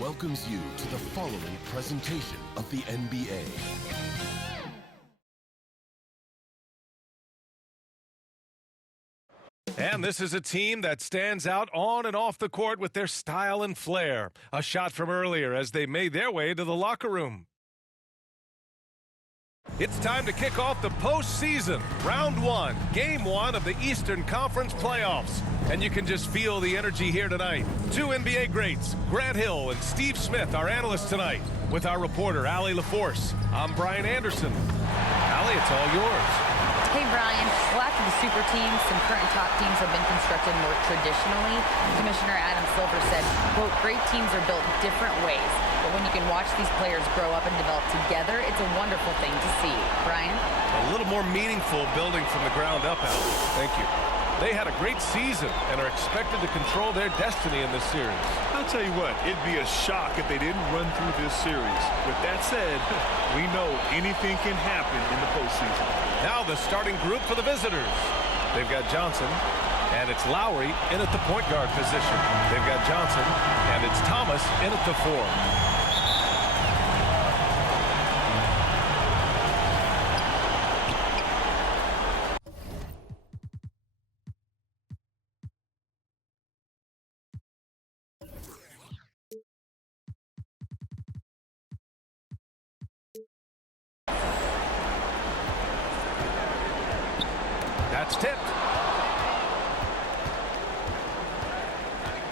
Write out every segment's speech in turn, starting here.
welcomes you to the following presentation of the NBA. And this is a team that stands out on and off the court with their style and flair. A shot from earlier as they made their way to the locker room. It's time to kick off the postseason. Round one, game one of the Eastern Conference playoffs. And you can just feel the energy here tonight. Two NBA greats, Grant Hill and Steve Smith, our analysts tonight. With our reporter, Allie LaForce, I'm Brian Anderson. Allie, it's all yours. Hey, Brian. Well, after the super teams, some current top teams have been constructed more traditionally. Commissioner Adam Silver said, quote, great teams are built different ways. But when you can watch these players grow up and develop together, it's a wonderful thing to see. Brian? A little more meaningful building from the ground up, Allie. Thank you. They had a great season and are expected to control their destiny in this series. I'll tell you what, it'd be a shock if they didn't run through this series. With that said, we know anything can happen in the postseason. Now the starting group for the visitors. They've got Johnson, and it's Lowry in at the point guard position. They've got Johnson, and it's Thomas in at the 4. That's tipped.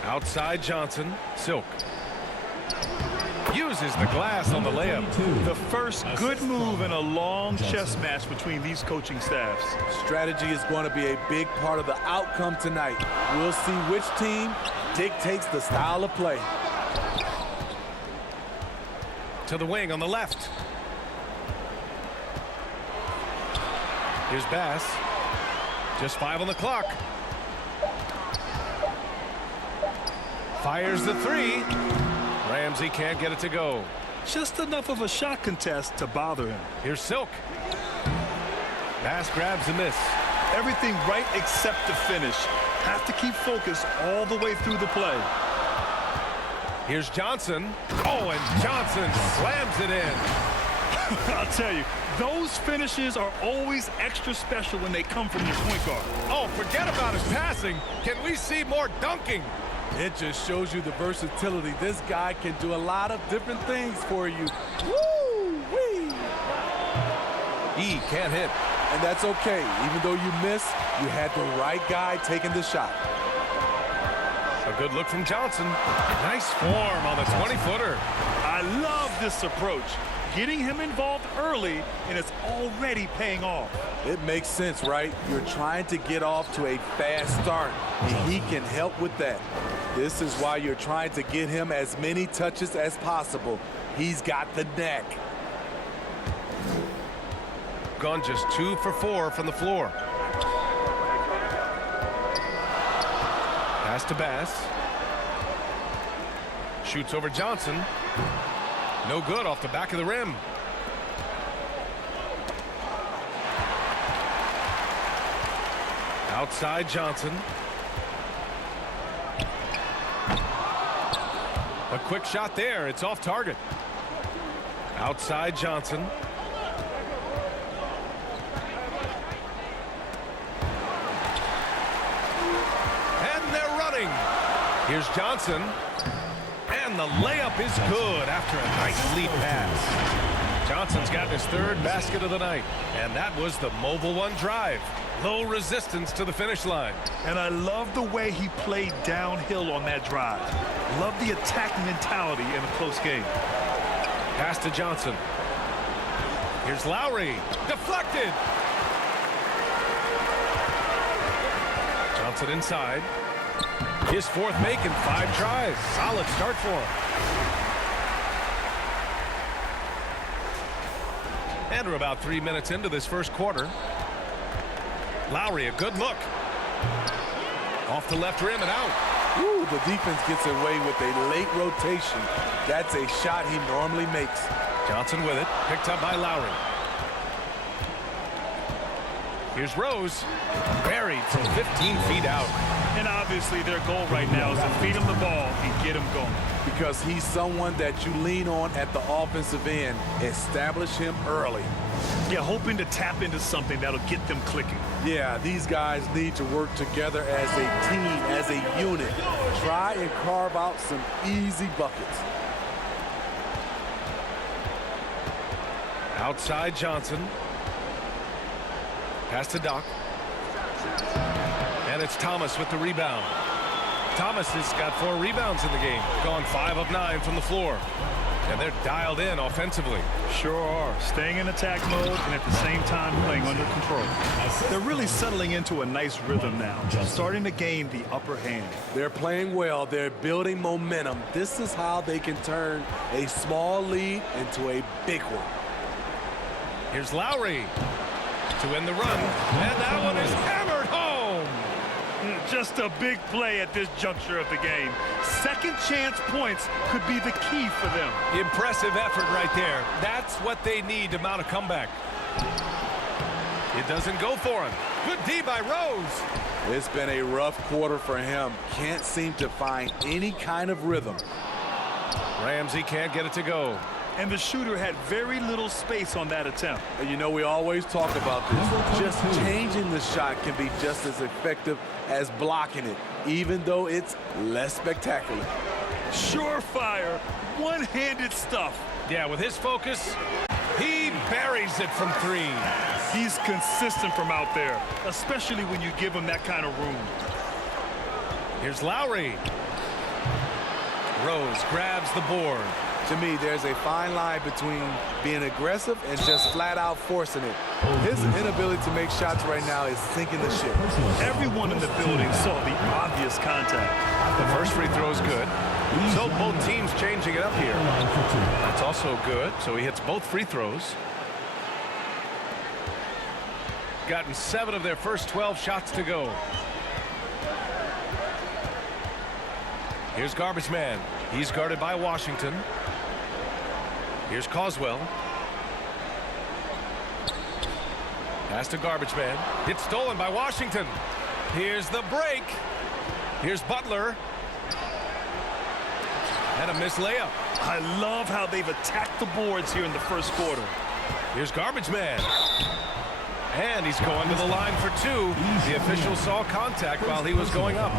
Outside Johnson. Silk. Uses the glass on the layup. The first good move in a long chess match between these coaching staffs. Strategy is going to be a big part of the outcome tonight. We'll see which team dictates the style of play. To the wing on the left. Here's Bass. Just 5 on the clock. Fires the 3. Ramsey can't get it to go. Just enough of a shot contest to bother him. Here's Silk. Bass grabs a miss. Everything right except the finish. Have to keep focused all the way through the play. Here's Johnson. Oh, and Johnson slams it in. I'll tell you, those finishes are always extra special when they come from your point guard. Oh, forget about his passing. Can we see more dunking? It just shows you the versatility. This guy can do a lot of different things for you. Woo-wee! He can't hit. And that's okay. Even though you missed, you had the right guy taking the shot. A good look from Johnson. Nice form on the 20-footer. I love this approach. Getting him involved early, and it's already paying off. It makes sense, right? You're trying to get off to a fast start, and he can help with that. This is why you're trying to get him as many touches as possible. He's got the knack. Gone just 2 for 4 from the floor. Pass to Bass. Shoots over Johnson. No good off the back of the rim. Outside Johnson. A quick shot there. It's off target. Outside Johnson. And they're running. Here's Johnson. And the layup is good after a nice lead pass. Johnson's gotten his 3rd basket of the night. And that was the mobile one drive. Low resistance to the finish line. And I love the way he played downhill on that drive. Love the attacking mentality in a close game. Pass to Johnson. Here's Lowry. Deflected. Johnson inside. His 4th make in 5 tries. Solid start for him. And we're about 3 minutes into this first quarter. Lowry, a good look. Off the left rim and out. Ooh, the defense gets away with a late rotation. That's a shot he normally makes. Johnson with it. Picked up by Lowry. Here's Rose. Buried from 15 feet out. And obviously their goal right now is to feed him the ball and get him going. because he's someone that you lean on at the offensive end. Establish him early. Yeah, hoping to tap into something that'll get them clicking. Yeah, these guys need to work together as a team, as a unit. Try and carve out some easy buckets. Outside Johnson. Pass to Doc. And it's Thomas with the rebound. Thomas has got 4 rebounds in the game. Gone 5 of 9 from the floor. And they're dialed in offensively. Sure are. Staying in attack mode and at the same time playing under control. They're really settling into a nice rhythm now. Starting to gain the upper hand. They're playing well. They're building momentum. This is how they can turn a small lead into a big one. Here's Lowry to win the run. And that one is hammered home. Just a big play at this juncture of the game. Second chance points could be the key for them. Impressive effort right there. That's what they need to mount a comeback. It doesn't go for him. Good D by Rose. It's been a rough quarter for him. Can't seem to find any kind of rhythm. Ramsey can't get it to go. And the shooter had very little space on that attempt. And you know, we always talk about this. Just changing the shot can be just as effective as blocking it, even though it's less spectacular. Surefire, one-handed stuff. Yeah, with his focus, he buries it from 3. He's consistent from out there, especially when you give him that kind of room. Here's Lowry. Rose grabs the board. To me, there's a fine line between being aggressive and just flat out forcing it. His inability to make shots right now is sinking the ship. Everyone in the building saw the obvious contact. The first free throw is good. So both teams changing it up here. That's also good. So he hits both free throws. Gotten 7 of their first 12 shots to go. Here's Garbage Man. He's guarded by Washington. Here's Causwell. Pass to Garbage Man. It's stolen by Washington. Here's the break. Here's Butler. And a missed layup. I love how they've attacked the boards here in the first quarter. Here's Garbage Man. And he's going to the line for 2. The official saw contact while he was going up.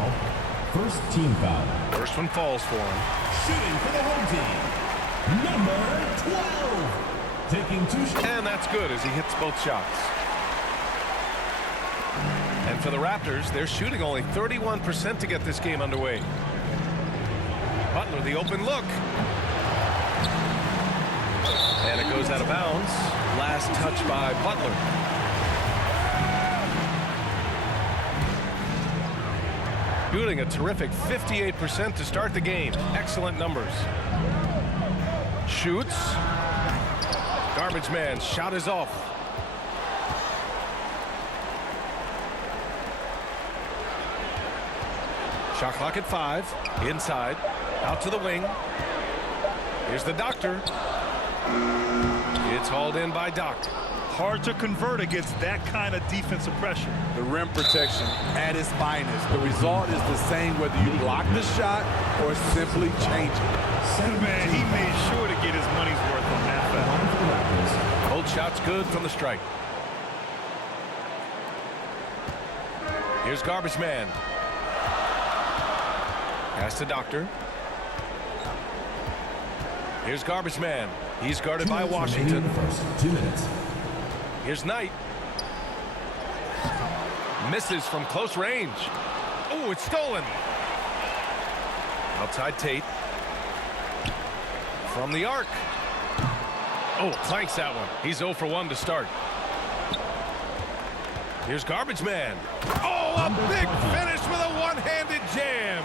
First team foul. First one falls for him. Shooting for the home team. Number 12. Taking 2 shots. And that's good as he hits both shots. And for the Raptors, they're shooting only 31% to get this game underway. Butler, the open look. And it goes out of bounds. Last touch by Butler. Shooting a terrific 58% to start the game. Excellent numbers. Shoots. Garbage Man shot is off. Shot clock at 5. Inside. Out to the wing. Here's the Doctor. It's hauled in by Doc. Hard to convert against that kind of defensive pressure. The rim protection at its finest. The result is the same whether you block the shot or simply change it. Man, he made sure to get his money's worth on that foul. Both shots good from the strike. Here's Garbage Man. Pass to Doctor. Here's Garbage Man. He's guarded by Washington. 2 minutes. Here's Knight. Misses from close range. Oh, it's stolen. Outside Tate. From the arc. Oh, clanks that one. He's 0 for 1 to start. Here's Garbage Man. Oh, a big finish with a one-handed jam.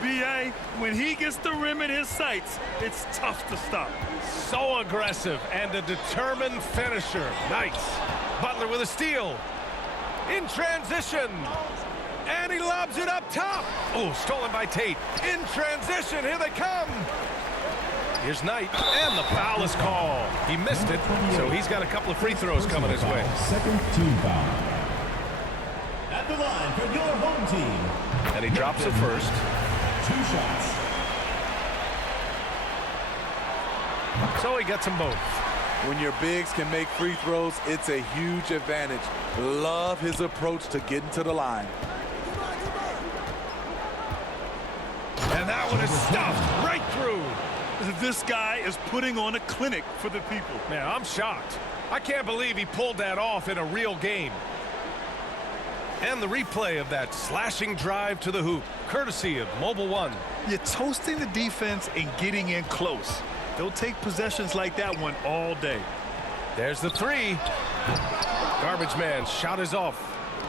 B.A., when he gets the rim in his sights, it's tough to stop. So aggressive and a determined finisher. Nice. Butler with a steal. In transition. And he lobs it up top. Oh, stolen by Tate. In transition. Here they come. Here's Knight. And the foul is called. He missed it, so he's got a couple of free throws coming his way. Second team foul. At the line for your home team. And he drops it first. 2 shots. So he gets them both. When your bigs can make free throws, it's a huge advantage. Love his approach to getting to the line. And that one is stuffed right through. This guy is putting on a clinic for the people. Man, I'm shocked. I can't believe he pulled that off in a real game. And the replay of that slashing drive to the hoop, courtesy of Mobile One. You're toasting the defense and getting in close. They'll take possessions like that one all day. There's the three. Garbage man shot is off.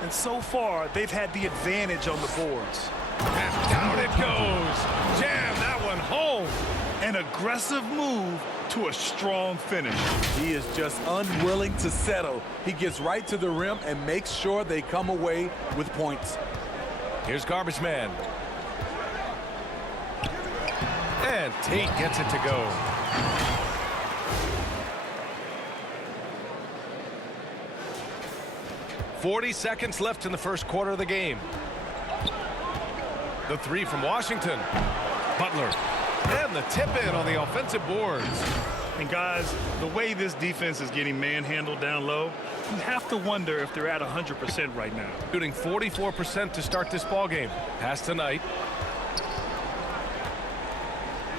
And so far, they've had the advantage on the boards. And down it goes. Jam that one home. An aggressive move to a strong finish. He is just unwilling to settle. He gets right to the rim and makes sure they come away with points. Here's Garbage Man. And Tate gets it to go. "40 seconds left in the first quarter of the game. The three from Washington. Butler. And the tip in on the offensive boards. And guys, the way this defense is getting manhandled down low, you have to wonder if they're at 100% right now. Shooting 44% to start this ball game. Pass tonight.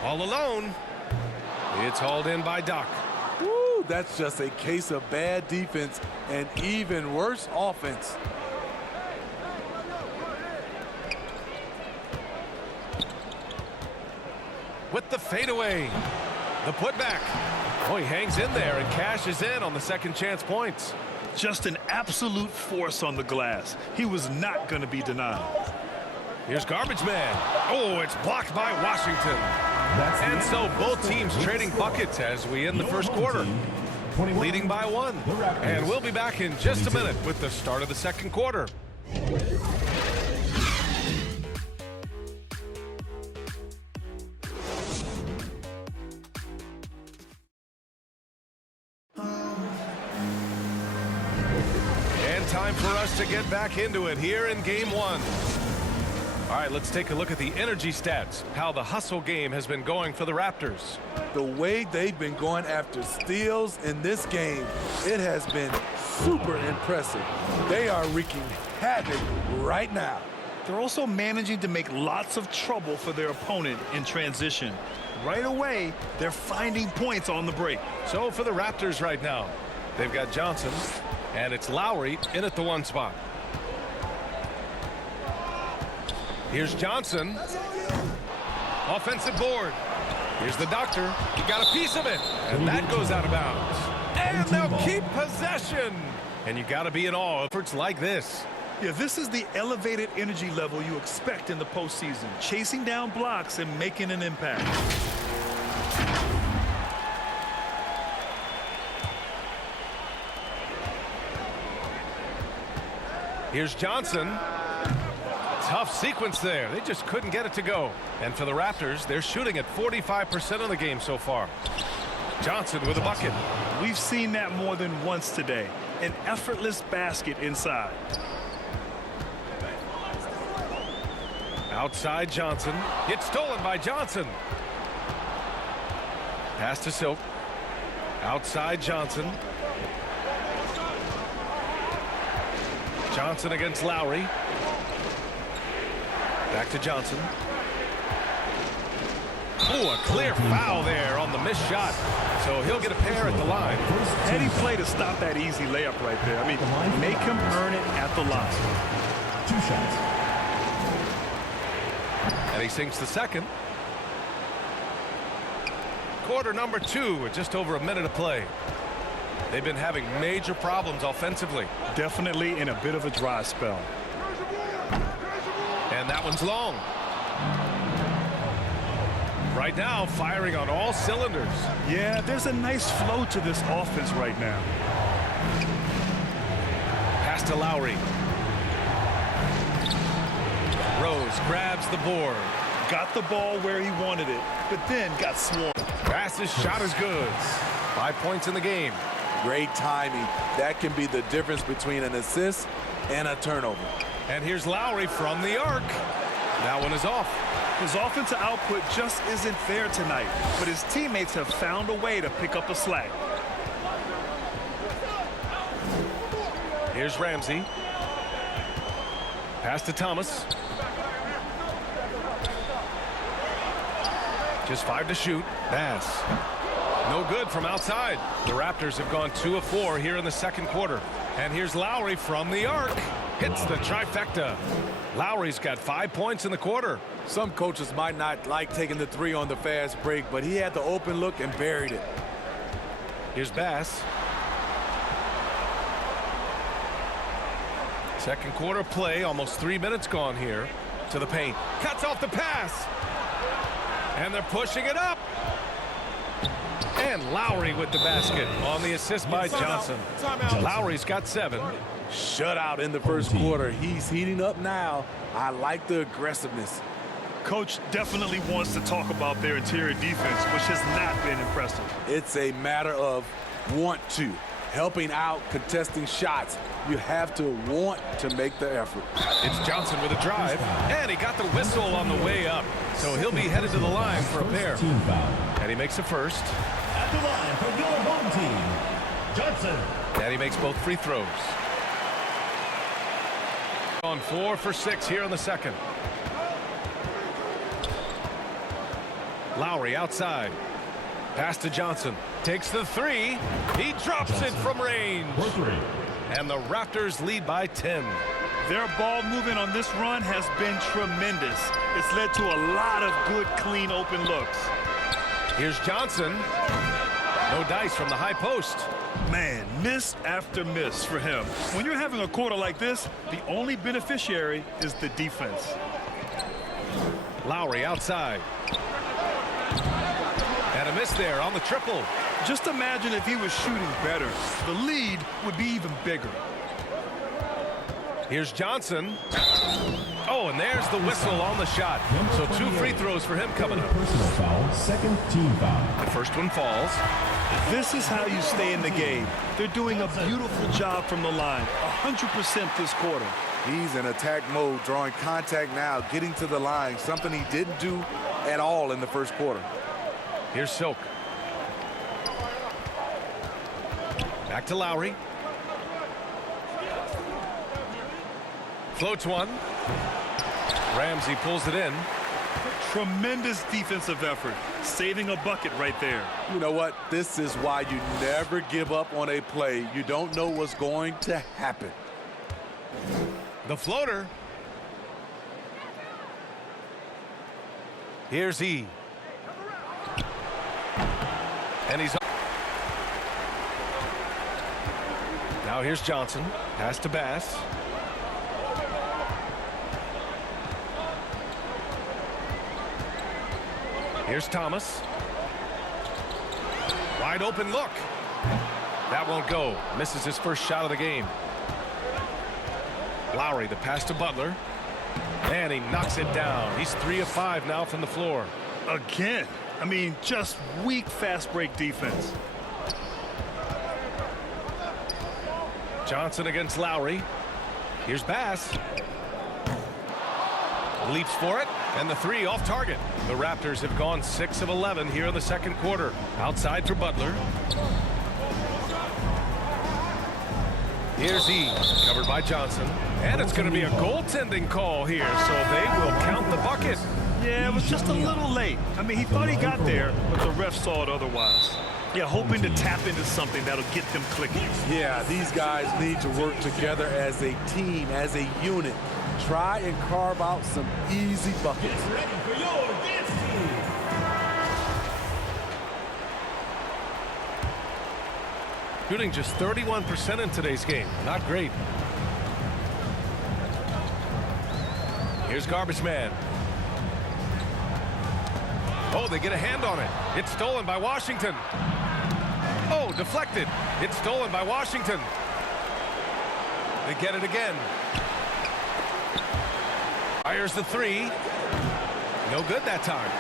All alone. It's hauled in by Doc. Woo, that's just a case of bad defense and even worse offense. With the fadeaway. The putback. Oh, he hangs in there and cashes in on the second chance points. Just an absolute force on the glass. He was not going to be denied. Here's Garbage Man. Oh, it's blocked by Washington. And so both teams trading buckets as we end the first quarter. Leading by one. And we'll be back in just a minute with the start of the second quarter. Time for us to get back into it here in game one. All right, let's take a look at the energy stats, how the hustle game has been going for the Raptors. The way they've been going after steals in this game, it has been super impressive. They are wreaking havoc right now. They're also managing to make lots of trouble for their opponent in transition. Right away, they're finding points on the break. So for the Raptors right now, they've got Johnson, and it's Lowry in at the one spot. Here's Johnson. Offensive board. Here's the doctor. He got a piece of it. And that goes out of bounds. And they'll keep possession. And you got to be in awe of efforts like this. Yeah, this is the elevated energy level you expect in the postseason. Chasing down blocks and making an impact. Here's Johnson. Tough sequence there. They just couldn't get it to go. And for the Raptors, they're shooting at 45% of the game so far. Johnson with a bucket. We've seen that more than once today. An effortless basket inside. Outside Johnson. It's stolen by Johnson. Pass to Silk. Outside Johnson. Johnson against Lowry. Back to Johnson. Oh, a clear foul there on the missed shot. So he'll get a pair at the line. Heady play to stop that easy layup right there. I mean, make him earn it at the line. 2 shots. And he sinks the second. Quarter number 2 with just over a minute of play. They've been having major problems offensively. Definitely in a bit of a dry spell. And that one's long. Right now, firing on all cylinders. Yeah, there's a nice flow to this offense right now. Pass to Lowry. Rose grabs the board. Got the ball where he wanted it, but then got swarmed. Fastest shot is good. 5 points in the game. Great timing. That can be the difference between an assist and a turnover. And here's Lowry from the arc. That one is off. His offensive output just isn't there tonight, but his teammates have found a way to pick up the slack. Here's Ramsey. Pass to Thomas. Just 5 to shoot. Pass. No good from outside. The Raptors have gone 2 of 4 here in the second quarter. And here's Lowry from the arc. Hits the trifecta. Lowry's got 5 points in the quarter. Some coaches might not like taking the three on the fast break, but he had the open look and buried it. Here's Bass. Second quarter play, almost 3 minutes gone here. To the paint. Cuts off the pass. And they're pushing it up. And Lowry with the basket on the assist by Johnson. Lowry's got 7. Shutout in the first quarter. He's heating up now. I like the aggressiveness. Coach definitely wants to talk about their interior defense, which has not been impressive. It's a matter of want to. Helping out, contesting shots. You have to want to make the effort. It's Johnson with a drive, and he got the whistle on the way up. So he'll be headed to the line for a pair. And he makes a first. At the line for your home team, Johnson. And he makes both free throws. On 4 for 6 here in the second. Lowry outside. Pass to Johnson. Takes the 3. He drops it from range. And the Raptors lead by 10. Their ball movement on this run has been tremendous. It's led to a lot of good, clean, open looks. Here's Johnson. No dice from the high post. Man, miss after miss for him. When you're having a quarter like this, the only beneficiary is the defense. Lowry outside. And a miss there on the triple. Just imagine if he was shooting better. The lead would be even bigger. Here's Johnson. Oh, and there's the whistle on the shot. So 2 free throws for him coming up. Personal foul, second team foul. The first one falls. This is how you stay in the game. They're doing a beautiful job from the line. 100% this quarter. He's in attack mode, drawing contact now, getting to the line, something he didn't do at all in the first quarter. Here's Silk. Back to Lowry. Floats one. Ramsey pulls it in. Tremendous defensive effort. Saving a bucket right there. You know what? This is why you never give up on a play. You don't know what's going to happen. The floater. Here's E. And he's... Now here's Johnson. Pass to Bass. Here's Thomas. Wide open look. That won't go. Misses his first shot of the game. Lowry, the pass to Butler. And he knocks it down. He's 3 of 5 now from the floor. Again. I mean, just weak fast break defense. Johnson against Lowry. Here's Bass. Leaps for it, and the 3 off target. The Raptors have gone 6 of 11 here in the second quarter. Outside for Butler. Here's E, covered by Johnson. And it's going to be a goaltending call here, so they will count the bucket. Yeah, it was just a little late. I mean, he thought he got there, but the ref saw it otherwise. Yeah, hoping to tap into something that'll get them clicking. Yeah, these guys need to work together as a team, as a unit. Try and carve out some easy buckets. Get ready for your dance team. Shooting just 31% in today's game. Not great. Here's Garbage Man. Oh, they get a hand on it. It's stolen by Washington. Oh, deflected. It's stolen by Washington. They get it again. Fires the 3. No good that time.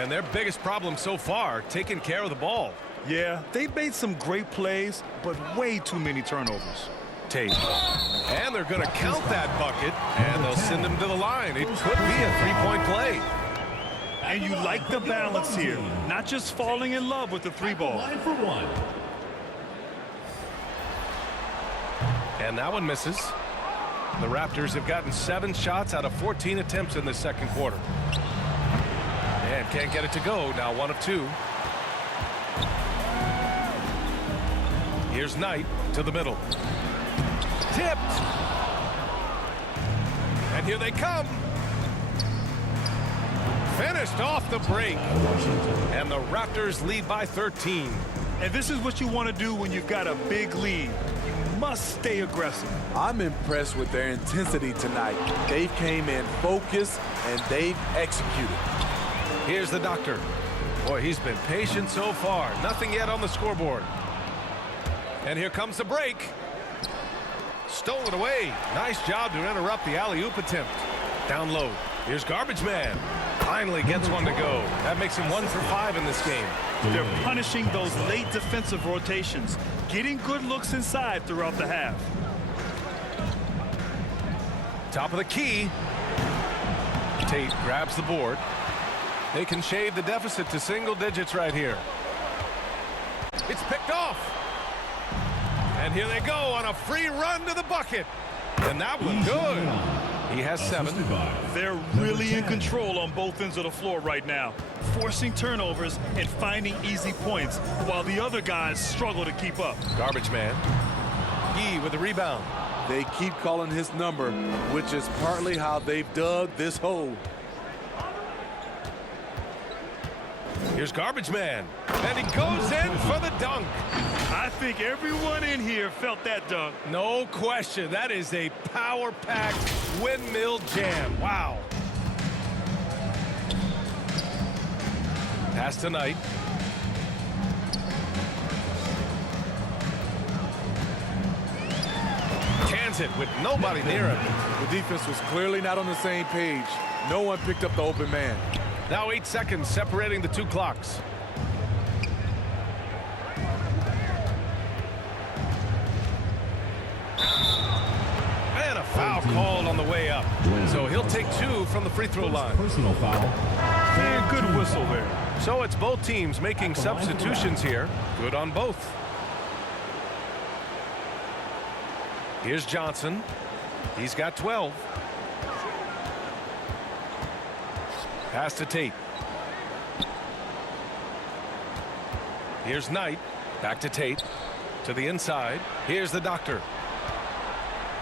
And their biggest problem so far, taking care of the ball. Yeah, they made some great plays, but way too many turnovers. Tate And they're going to count that bucket, and they'll send him to the line. It could be a three-point play. And you like the balance here, not just falling in love with the three ball. Line for one. And that one misses. The Raptors have gotten 7 shots out of 14 attempts in the second quarter. And can't get it to go. Now 1 of 2. Here's Knight to the middle. Tipped. And here they come. Finished off the break. And the Raptors lead by 13. And this is what you want to do when you've got a big lead. You must stay aggressive. I'm impressed with their intensity tonight. They came in focused and they've executed. Here's the doctor. Boy, he's been patient so far. Nothing yet on the scoreboard. And here comes the break. Stolen away. Nice job to interrupt the alley-oop attempt. Down low. Here's Garbage Man. Finally gets one to go. That makes him 1 for 5 in this game. They're punishing those late defensive rotations, getting good looks inside throughout the half. Top of the key. Tate grabs the board. They can shave the deficit to single digits right here. It's picked off. And here they go on a free run to the bucket. And that one good. He has 7. They're really in control on both ends of the floor right now, forcing turnovers and finding easy points while the other guys struggle to keep up. Garbage Man. Yee with the rebound. They keep calling his number, which is partly how they've dug this hole. Here's Garbage Man. And he goes in for the dunk. I think everyone in here felt that dunk. No question. That is a power-packed windmill jam. Wow. Pass to Knight. Cans it with nobody near him. The defense was clearly not on the same page. No one picked up the open man. Now 8 seconds separating the 2 clocks. And a foul called on the way up. So he'll take 2 from the free throw line. Personal foul. And good whistle there. So it's both teams making substitutions here. Good on both. Here's Johnson. He's got 12. Pass to Tate. Here's Knight. Back to Tate. To the inside. Here's the doctor.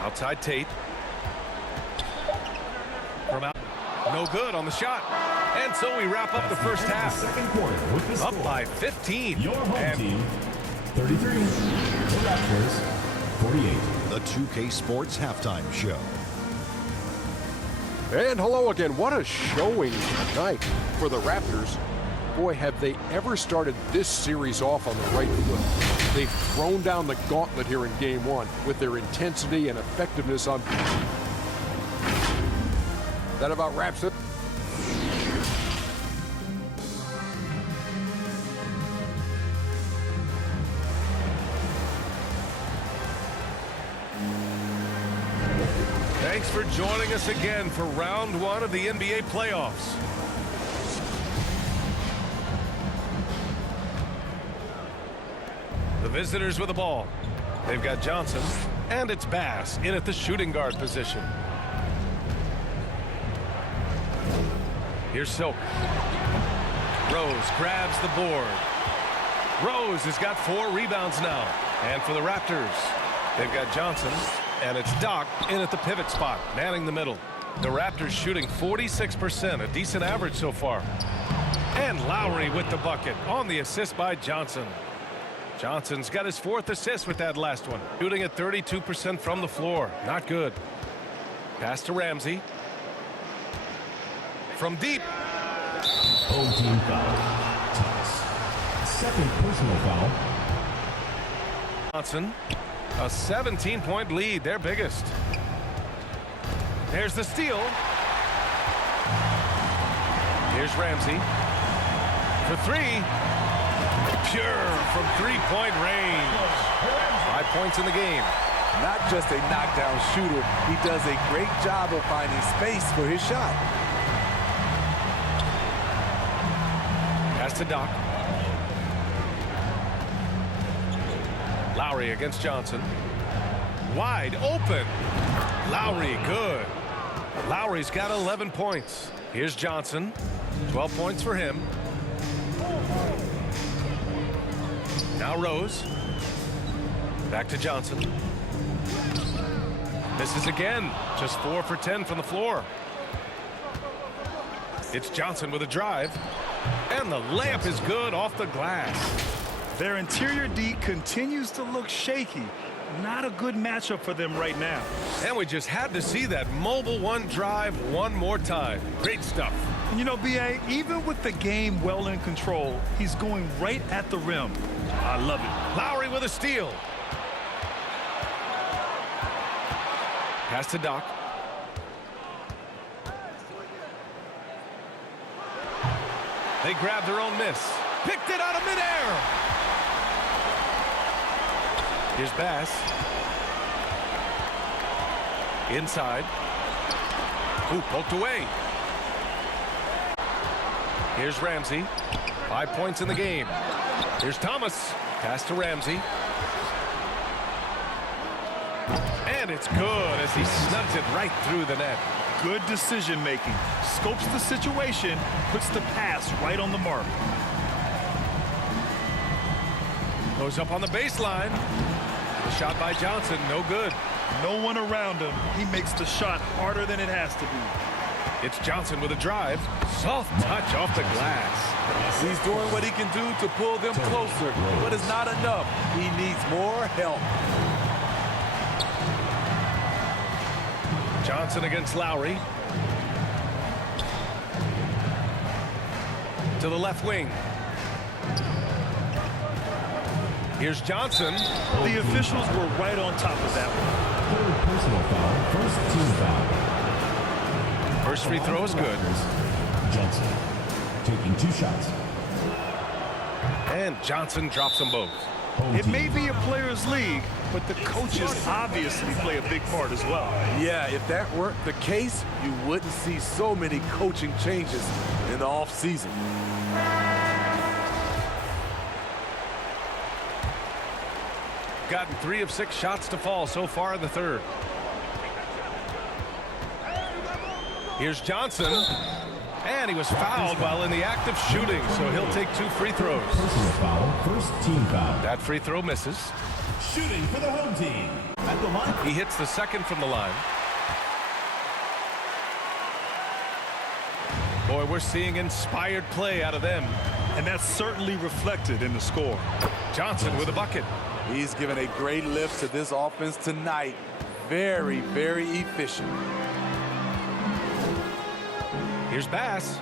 Outside Tate. From out. No good on the shot. And so we wrap up the first half. Second quarter with the Up score. by 15. Your home team, 33. The Raptors, 48. The 2K Sports Halftime Show. And hello again. What a showing tonight for the Raptors. Boy, have they ever started this series off on the right foot. They've thrown down the gauntlet here in Game 1 with their intensity and effectiveness on. That about wraps it. Thanks for joining us again for round 1 of the NBA playoffs. The visitors with the ball. They've got Johnson, and it's Bass in at the shooting guard position. Here's Silk. Rose grabs the board. Rose has got 4 rebounds now. And for the Raptors, they've got Johnson, and it's Doc in at the pivot spot, manning the middle. The Raptors shooting 46%, a decent average so far. And Lowry with the bucket on the assist by Johnson. Johnson's got his 4th assist with that last one. Shooting at 32% from the floor. Not good. Pass to Ramsey. From deep. Home team foul. Thomas. Second personal foul. Johnson. A 17-point lead, their biggest. There's the steal. Here's Ramsey. For 3. Pure from 3-point range. 5 points in the game. Not just a knockdown shooter, he does a great job of finding space for his shot. Pass to Doc. Lowry against Johnson. Wide open. Lowry, good. Lowry's got 11 points. Here's Johnson. 12 points for him. Now Rose. Back to Johnson. Misses again. Just 4 for 10 from the floor. It's Johnson with a drive. And the layup is good off the glass. Their interior D continues to look shaky. Not a good matchup for them right now. And we just had to see that mobile one drive one more time. Great stuff. And you know, B.A., even with the game well in control, he's going right at the rim. I love it. Lowry with a steal. Pass to Doc. They grabbed their own miss. Picked it out of midair. Here's Bass. Inside. Ooh, poked away. Here's Ramsey. 5 points in the game. Here's Thomas. Pass to Ramsey. And it's good as he snugs it right through the net. Good decision making. Scopes the situation, puts the pass right on the mark. Goes up on the baseline. The shot by Johnson, no good. No one around him. He makes the shot harder than it has to be. It's Johnson with a drive. Soft touch off the glass. He's doing what he can do to pull them closer, but it's not enough. He needs more help. Johnson against Lowry. To the left wing. Here's Johnson. The officials were right on top of that one. Third personal foul, first team foul. First free throw is good. Johnson taking 2 shots. And Johnson drops them both. It may be a players' league, but the coaches obviously play a big part as well. Yeah, if that weren't the case, you wouldn't see so many coaching changes in the offseason. Gotten 3 of 6 shots to fall so far in the third. Here's Johnson. And he was fouled while in the act of shooting, so he'll take 2 free throws. Personal foul, first team foul. That free throw misses. Shooting for the home team. At the line. He hits the second from the line. Boy, we're seeing inspired play out of them. And that's certainly reflected in the score. Johnson with a bucket. He's given a great lift to this offense tonight. Very, very efficient. Here's Bass.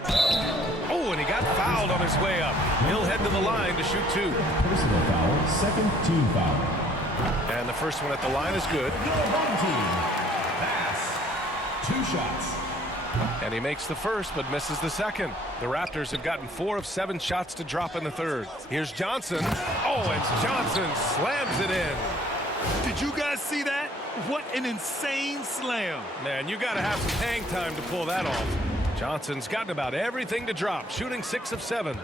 Oh, and he got fouled on his way up. He'll head to the line to shoot 2. Personal foul, second team foul. And the first one at the line is good. Your home team. Bass. 2 shots. And he makes the first, but misses the second. The Raptors have gotten 4 of 7 shots to drop in the third. Here's Johnson. Oh, and Johnson slams it in. Did you guys see that? What an insane slam. Man, you got to have some hang time to pull that off. Johnson's gotten about everything to drop, shooting 6 of 7.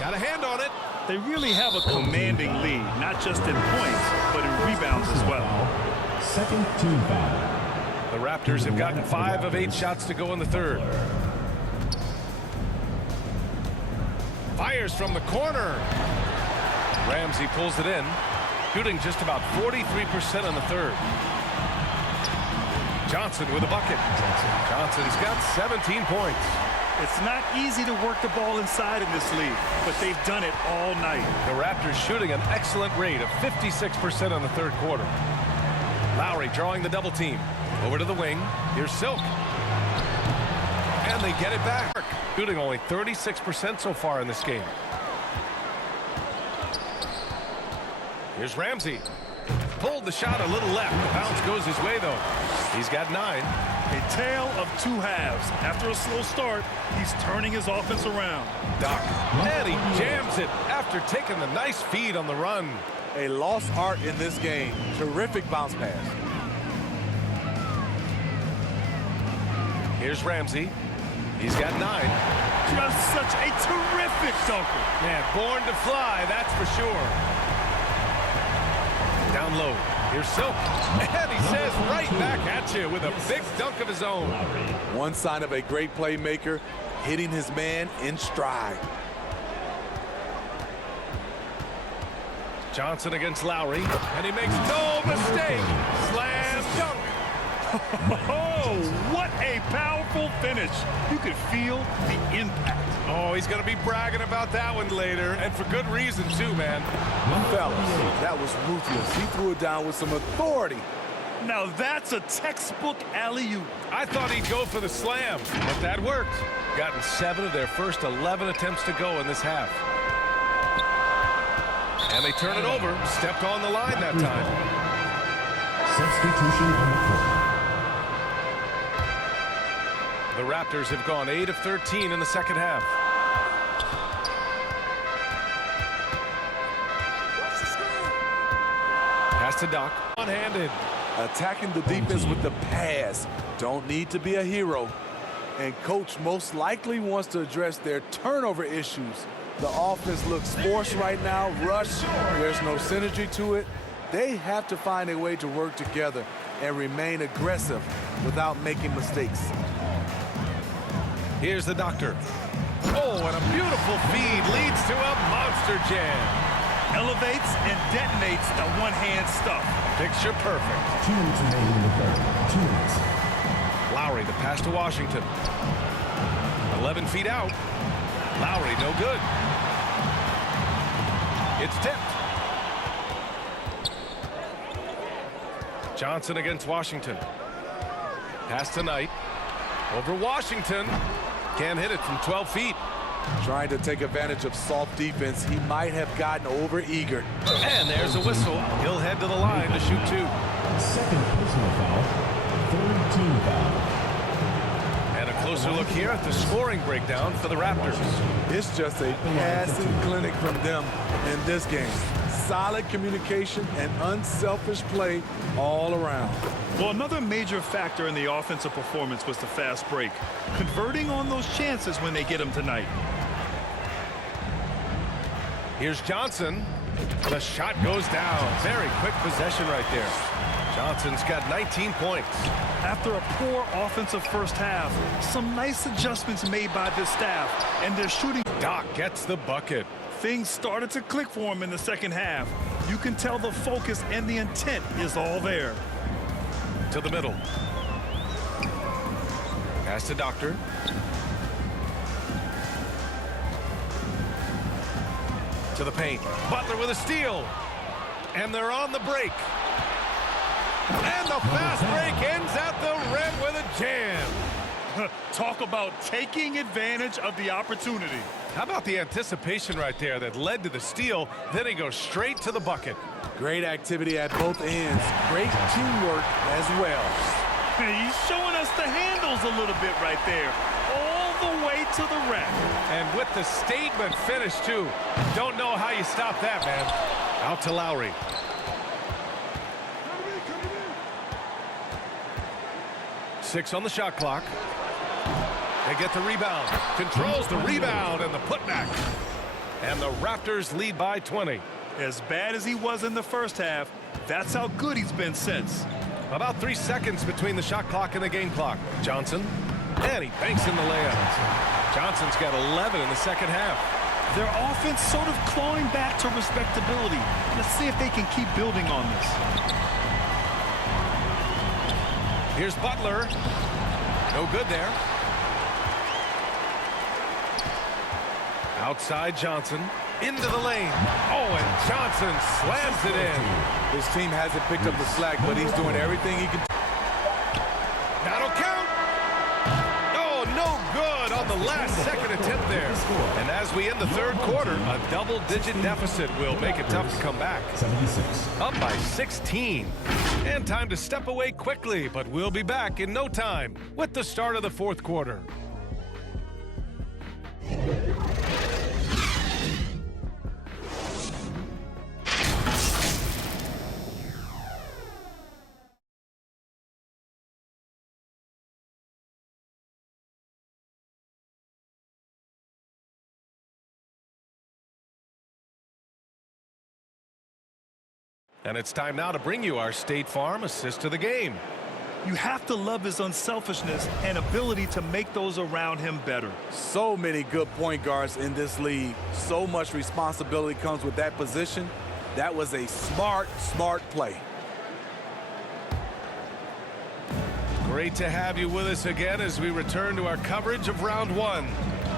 Got a hand on it. They really have a commanding lead, not just in points, but in rebounds as well. Second team foul. The Raptors have gotten 5 of 8 shots to go in the third. Fires from the corner. Ramsey pulls it in, shooting just about 43% in the third. Johnson with a bucket. Johnson's got 17 points. It's not easy to work the ball inside in this league, but they've done it all night. The Raptors shooting an excellent rate of 56% in the third quarter. Lowry drawing the double team. Over to the wing. Here's Silk. And they get it back. Shooting only 36% so far in this game. Here's Ramsey. Pulled the shot a little left. The bounce goes his way, though. He's got 9. A tale of 2 halves. After a slow start, he's turning his offense around. Doc. And he jams it after taking the nice feed on the run. A lost art in this game. Terrific bounce pass. Here's Ramsey. He's got 9. Just such a terrific dunker. Man, born to fly, that's for sure. Down low. Here's Silk. And he says right back at you with a big dunk of his own. One sign of a great playmaker, hitting his man in stride. Johnson against Lowry, and he makes no mistake. Slam dunk. Oh, what a powerful finish. You could feel the impact. Oh, he's going to be bragging about that one later, and for good reason, too, man. Fellas, that was ruthless. He threw it down with some authority. Now that's a textbook alley-oop. I thought he'd go for the slam, but that worked. Gotten 7 of their first 11 attempts to go in this half. And they turn it over. Stepped on the line that time. Substitution on the court. The Raptors have gone 8 of 13 in the second half. Pass to Doc. One-handed. Attacking the defense with the pass. Don't need to be a hero. And coach most likely wants to address their turnover issues. The offense looks forced right now. Rush. There's no synergy to it. They have to find a way to work together and remain aggressive without making mistakes. Here's the Doctor. Oh, and a beautiful feed leads to a monster jam. Elevates and detonates the one-hand stuff. Picture perfect. 2 minutes remaining in the third. 2 minutes. Lowry, the pass to Washington. 11 feet out. Lowry, no good. It's tipped. Johnson against Washington. Pass to Knight. Over Washington. Can't hit it from 12 feet. Trying to take advantage of soft defense. He might have gotten over-eager. And there's a whistle. He'll head to the line to shoot 2. Second personal foul. Third team foul. And a closer look here at the scoring breakdown for the Raptors. It's just a passing clinic from them in this game. Solid communication and unselfish play all around. Well, another major factor in the offensive performance was the fast break. Converting on those chances when they get them tonight. Here's Johnson. The shot goes down. Very quick possession right there. Johnson's got 19 points. After a poor offensive first half, some nice adjustments made by this staff, and they're shooting. Doc gets the bucket. Things started to click for him in the second half. You can tell the focus and the intent is all there. To the middle. Pass to Doctor. To the paint. Butler with a steal. And they're on the break. And the fast break ends at the rim with a jam. Talk about taking advantage of the opportunity. How about the anticipation right there that led to the steal? Then he goes straight to the bucket. Great activity at both ends. Great teamwork as well. He's showing us the handles a little bit right there. All the way to the rack. And with the statement finish, too. Don't know how you stop that, man. Out to Lowry. Six on the shot clock. They get the rebound. Controls the rebound and the putback. And the Raptors lead by 20. As bad as he was in the first half, that's how good he's been since. About 3 seconds between the shot clock and the game clock. Johnson. And he banks in the layup. Johnson's got 11 in the second half. Their offense sort of clawing back to respectability. Let's see if they can keep building on this. Here's Butler. No good there. Outside Johnson. Into the lane. Oh, and Johnson slams it in. His team hasn't picked up the slack, but he's doing everything he can. That'll count. Oh, no good on the last second attempt there. And as we end the third quarter, a double-digit deficit will make it tough to come back. 76. Up by 16. And time to step away quickly, but we'll be back in no time with the start of the fourth quarter. And it's time now to bring you our State Farm assist to the game. You have to love his unselfishness and ability to make those around him better. So many good point guards in this league. So much responsibility comes with that position. That was a smart play. Great to have you with us again as we return to our coverage of round one.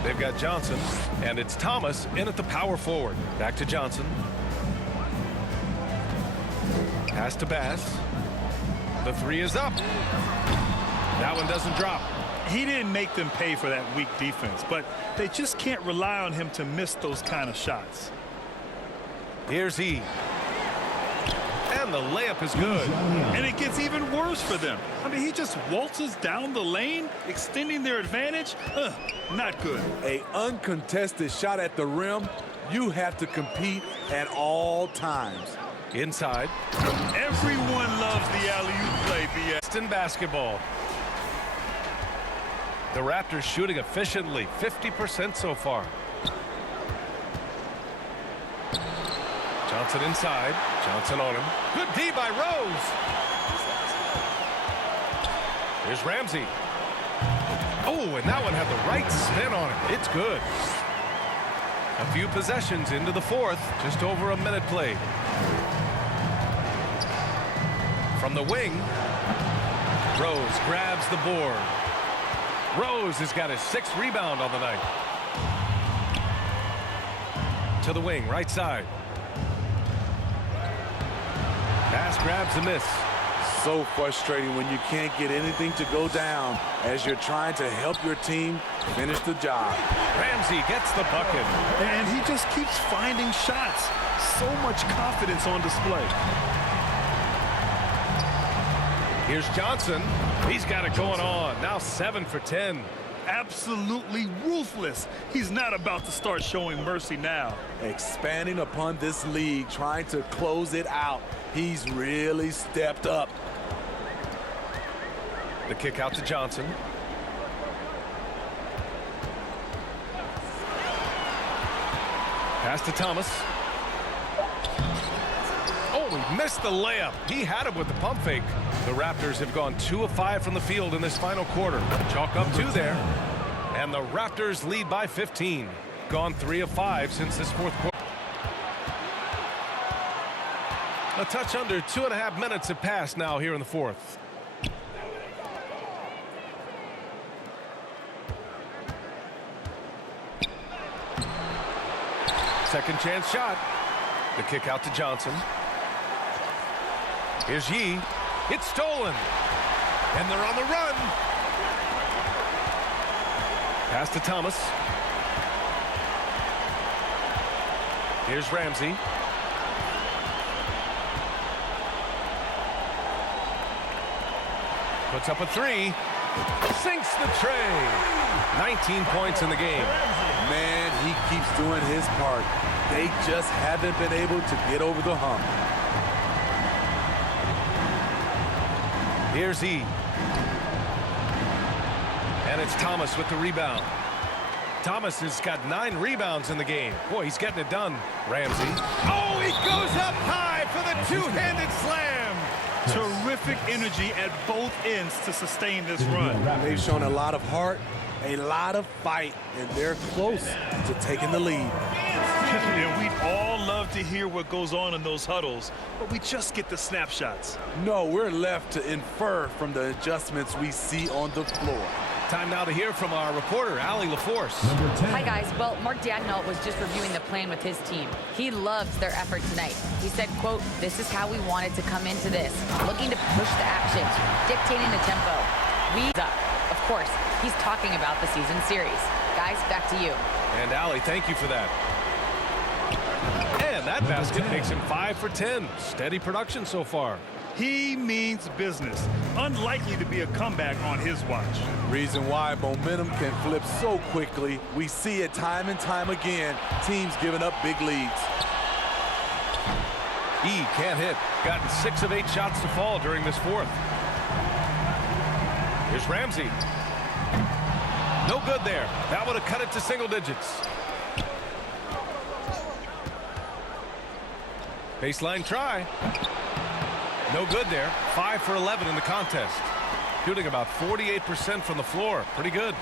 They've got Johnson, and it's Thomas in at the power forward. Back to Johnson. Pass to Bass. The three is up. That one doesn't drop. He didn't make them pay for that weak defense, but they just can't rely on him to miss those kind of shots. Here's he. And the layup is good. And it gets even worse for them. I mean, he just waltzes down the lane, extending their advantage. Not good. An uncontested shot at the rim. You have to compete at all times. Inside. Everyone loves the alley-oop play, BS. In basketball. The Raptors shooting efficiently, 50% so far. Johnson inside. Johnson on him. Good D by Rose. Here's Ramsey. Oh, and that one had the right spin on it. It's good. A few possessions into the fourth. Just over a minute played. From the wing, Rose grabs the board. Rose has got his 6th rebound on the night. To the wing, right side. Pass grabs a miss. So frustrating when you can't get anything to go down as you're trying to help your team finish the job. Ramsey gets the bucket. And he just keeps finding shots. So much confidence on display. Here's Johnson. He's got it going on. Now 7 for 10. Absolutely ruthless. He's not about to start showing mercy now. Expanding upon this league, trying to close it out. He's really stepped up. The kick out to Johnson. Pass to Thomas. Oh, he missed the layup. He had it with the pump fake. The Raptors have gone 2 of 5 from the field in this final quarter. Chalk up 2 there. And the Raptors lead by 15. Gone 3 of 5 since this fourth quarter. A touch under 2.5 minutes have passed now here in the fourth. Second chance shot. The kick out to Johnson. Here's Yee. It's stolen. And they're on the run. Pass to Thomas. Here's Ramsey. Puts up a 3. Sinks the tray. 19 points in the game. Man, he keeps doing his part. They just haven't been able to get over the hump. Here's E. And it's Thomas with the rebound. Thomas has got 9 rebounds in the game. Boy, he's getting it done. Ramsey. Oh, he goes up high for the two-handed slam. Terrific energy at both ends to sustain this run. They've shown a lot of heart, a lot of fight, and they're close to taking the lead. And we'd all love to hear what goes on in those huddles, but we just get the snapshots. No, we're left to infer from the adjustments we see on the floor. Time now to hear from our reporter, Allie LaForce. Hi, guys. Well, Mark Dagnall was just reviewing the plan with his team. He loved their effort tonight. He said, quote, "This is how we wanted to come into this, looking to push the action, dictating the tempo. Of course, he's talking about the season series. Guys, back to you." And Allie, thank you for that. And that basket makes him 5 for 10. Steady production so far. He means business. Unlikely to be a comeback on his watch. Reason why momentum can flip so quickly. We see it time and time again. Teams giving up big leads. E can't hit. Gotten 6 of 8 shots to fall during this fourth. Here's Ramsey. No good there. That would have cut it to single digits. Baseline try. No good there. 5 for 11 in the contest. Shooting about 48% from the floor. Pretty good.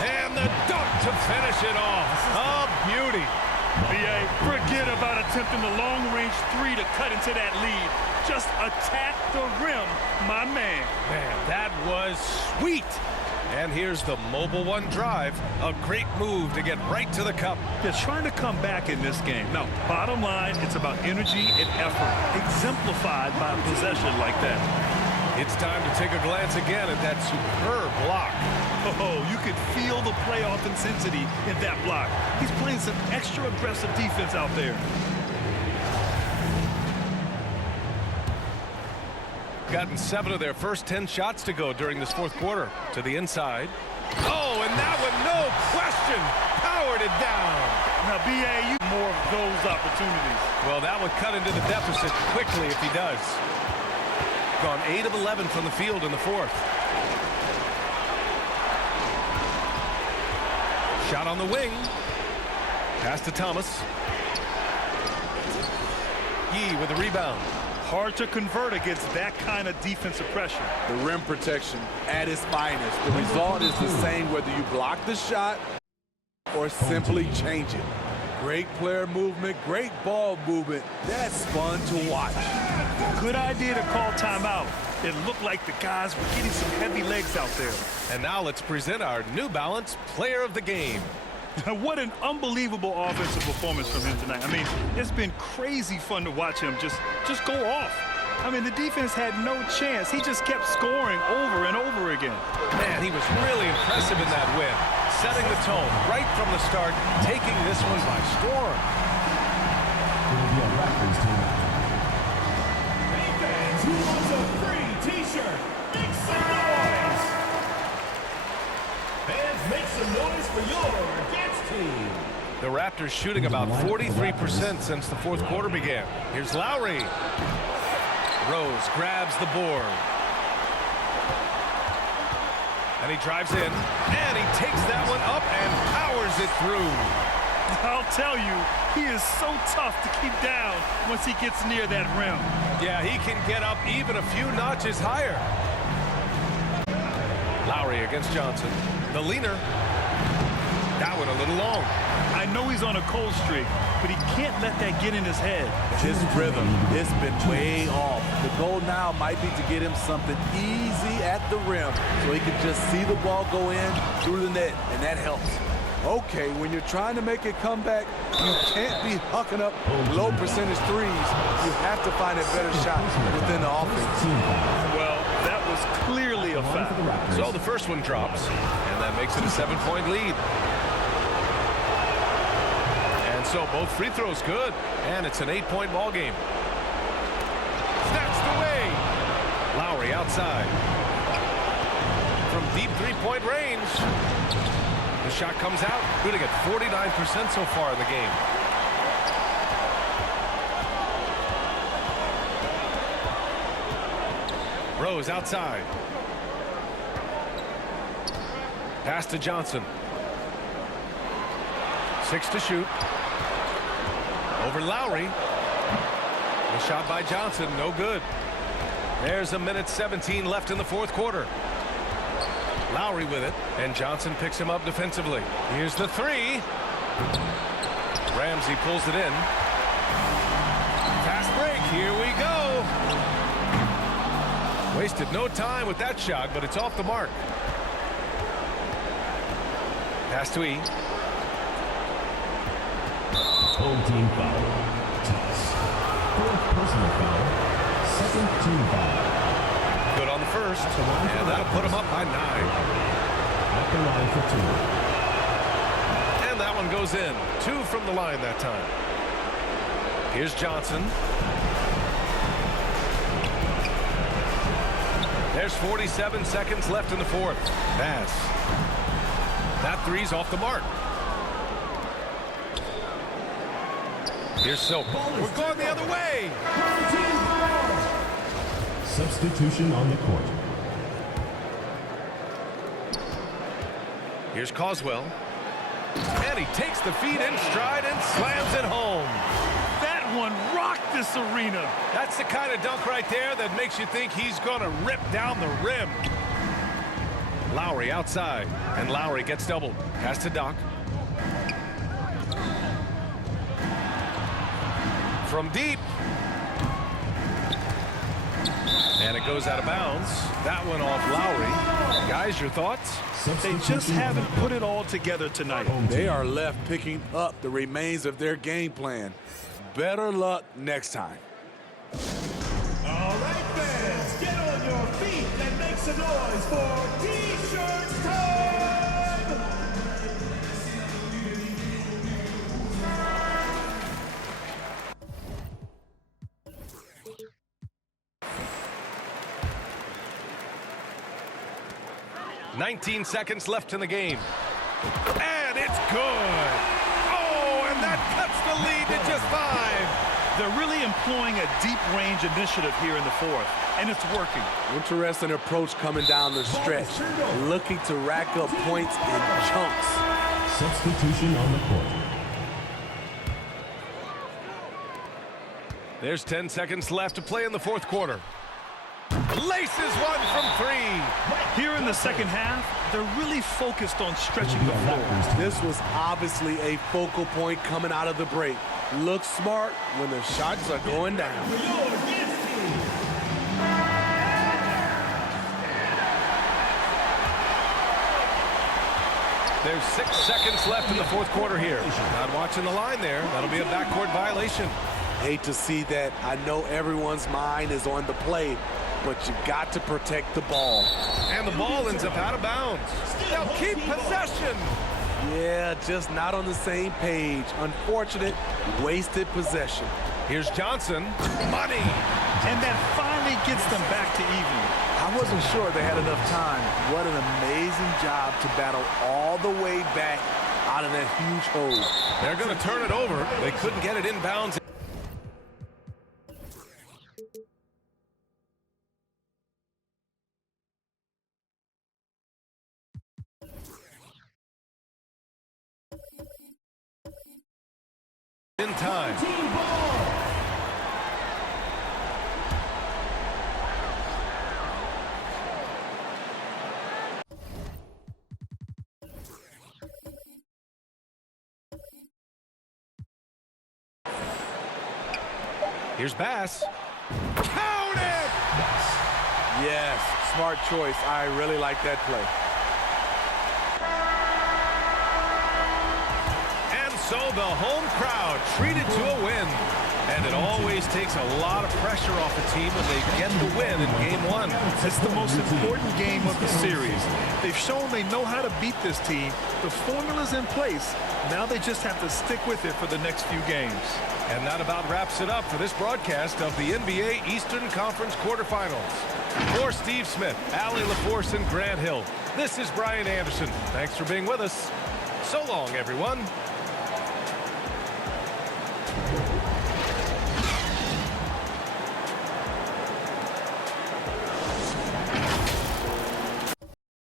And the dunk to finish it off. A beauty. B.A., forget about attempting the long-range three to cut into that lead. Just attack the rim, my man. Man, that was sweet. And here's the mobile one drive. A great move to get right to the cup. They're trying to come back in this game. Now, bottom line, it's about energy and effort, exemplified by a possession like that. It's time to take a glance again at that superb block. Oh, you could feel the playoff intensity in that block. He's playing some extra aggressive defense out there. Gotten 7 of their first 10 shots to go during this fourth quarter. To the inside. Oh, and that one, no question, powered it down. Now, B.A., you more of those opportunities. Well, that would cut into the deficit quickly if he does. Gone 8 of 11 from the field in the fourth. Shot on the wing. Pass to Thomas. Yee with the rebound. Hard to convert against that kind of defensive pressure. The rim protection at its finest. The result is the same whether you block the shot or simply change it. Great player movement, great ball movement. That's fun to watch. Good idea to call timeout. It looked like the guys were getting some heavy legs out there. And now let's present our New Balance Player of the Game. What an unbelievable offensive performance from him tonight. I mean, it's been crazy fun to watch him just go off. I mean, the defense had no chance. He just kept scoring over and over again. Man, he was really impressive in that win. Setting the tone right from the start, taking this one by storm. It will be a Raptors team. Hey fans, who wants a free t-shirt? Make some noise! Fans, make some noise for your dance team. The Raptors shooting about 43% since the fourth quarter began. Here's Lowry. Rose grabs the board. And he drives in, and he takes that one up and powers it through. I'll tell you, he is so tough to keep down once he gets near that rim. Yeah, he can get up even a few notches higher. Lowry against Johnson. The leaner. That one a little long. I know he's on a cold streak, but he can't let that get in his head. His rhythm, it's been way off. The goal now might be to get him something easy at the rim so he can just see the ball go in through the net, and that helps. Okay, when you're trying to make a comeback, you can't be hucking up low percentage threes. You have to find a better shot within the offense. Well, that was clearly a foul. So the first one drops, and that makes it a 7-point lead. And so both free throws good, and it's an 8-point ball game. Snatched away. Lowry outside. From deep three-point range. The shot comes out, shooting at 49% so far in the game. Rose outside. Pass to Johnson. 6 to shoot. Over Lowry. The shot by Johnson, no good. There's a minute 17 left in the fourth quarter. Lowry with it, and Johnson picks him up defensively. Here's the three. Ramsey pulls it in. Fast break, here we go. Wasted no time with that shot, but it's off the mark. Pass to E. Home team foul. Toss. Fourth personal foul. Second team foul. Good on the first, and that'll put him up by 9. At the line for 2. And that one goes in. 2 from the line that time. Here's Johnson. There's 47 seconds left in the fourth. Pass. That three's off the mark. Here's Silk. We're going the other way. Substitution on the court. Here's Coswell. And he takes the feed in stride and slams it home. That one rocked this arena. That's the kind of dunk right there that makes you think he's going to rip down the rim. Lowry outside, and Lowry gets doubled. Pass to Doc. From deep. And it goes out of bounds. That one off Lowry. Guys, your thoughts? They just haven't put it all together tonight. They are left picking up the remains of their game plan. Better luck next time. All right, fans, get on your feet and make some noise for T-shirt time! "19 seconds left in the game. And it's good. Oh, and that cuts the lead to just 5. They're really employing a deep range initiative here in the fourth, and it's working. Interesting approach coming down the stretch. Looking to rack up points in chunks. Substitution on the court. There's 10 seconds left to play in the fourth quarter. Laces one from 3. Here in the second half, they're really focused on stretching the floor. This was obviously a focal point coming out of the break. Look smart when the shots are going down. There's 6 seconds left in the fourth quarter here. Not watching the line there. That'll be a backcourt violation. Hate to see that. I know everyone's mind is on the play, but you got to protect the ball. And the ball ends up out of bounds. They'll keep possession. Yeah, just not on the same page. Unfortunate, wasted possession. Here's Johnson. Money. And that finally gets them back to even. I wasn't sure they had enough time. What an amazing job to battle all the way back out of that huge hole. They're going to turn it over. They couldn't get it inbounds. In time. Here's Bass. Count it! Yes, smart choice. I really like that play. And so the home crowd treated to a win. And it always takes a lot of pressure off a team when they get the win in game 1. It's the most important game of the series. They've shown they know how to beat this team. The formula's in place. Now they just have to stick with it for the next few games. And that about wraps it up for this broadcast of the NBA Eastern Conference quarterfinals. For Steve Smith, Allie LaForce, and Grant Hill, this is Brian Anderson. Thanks for being with us. So long, everyone.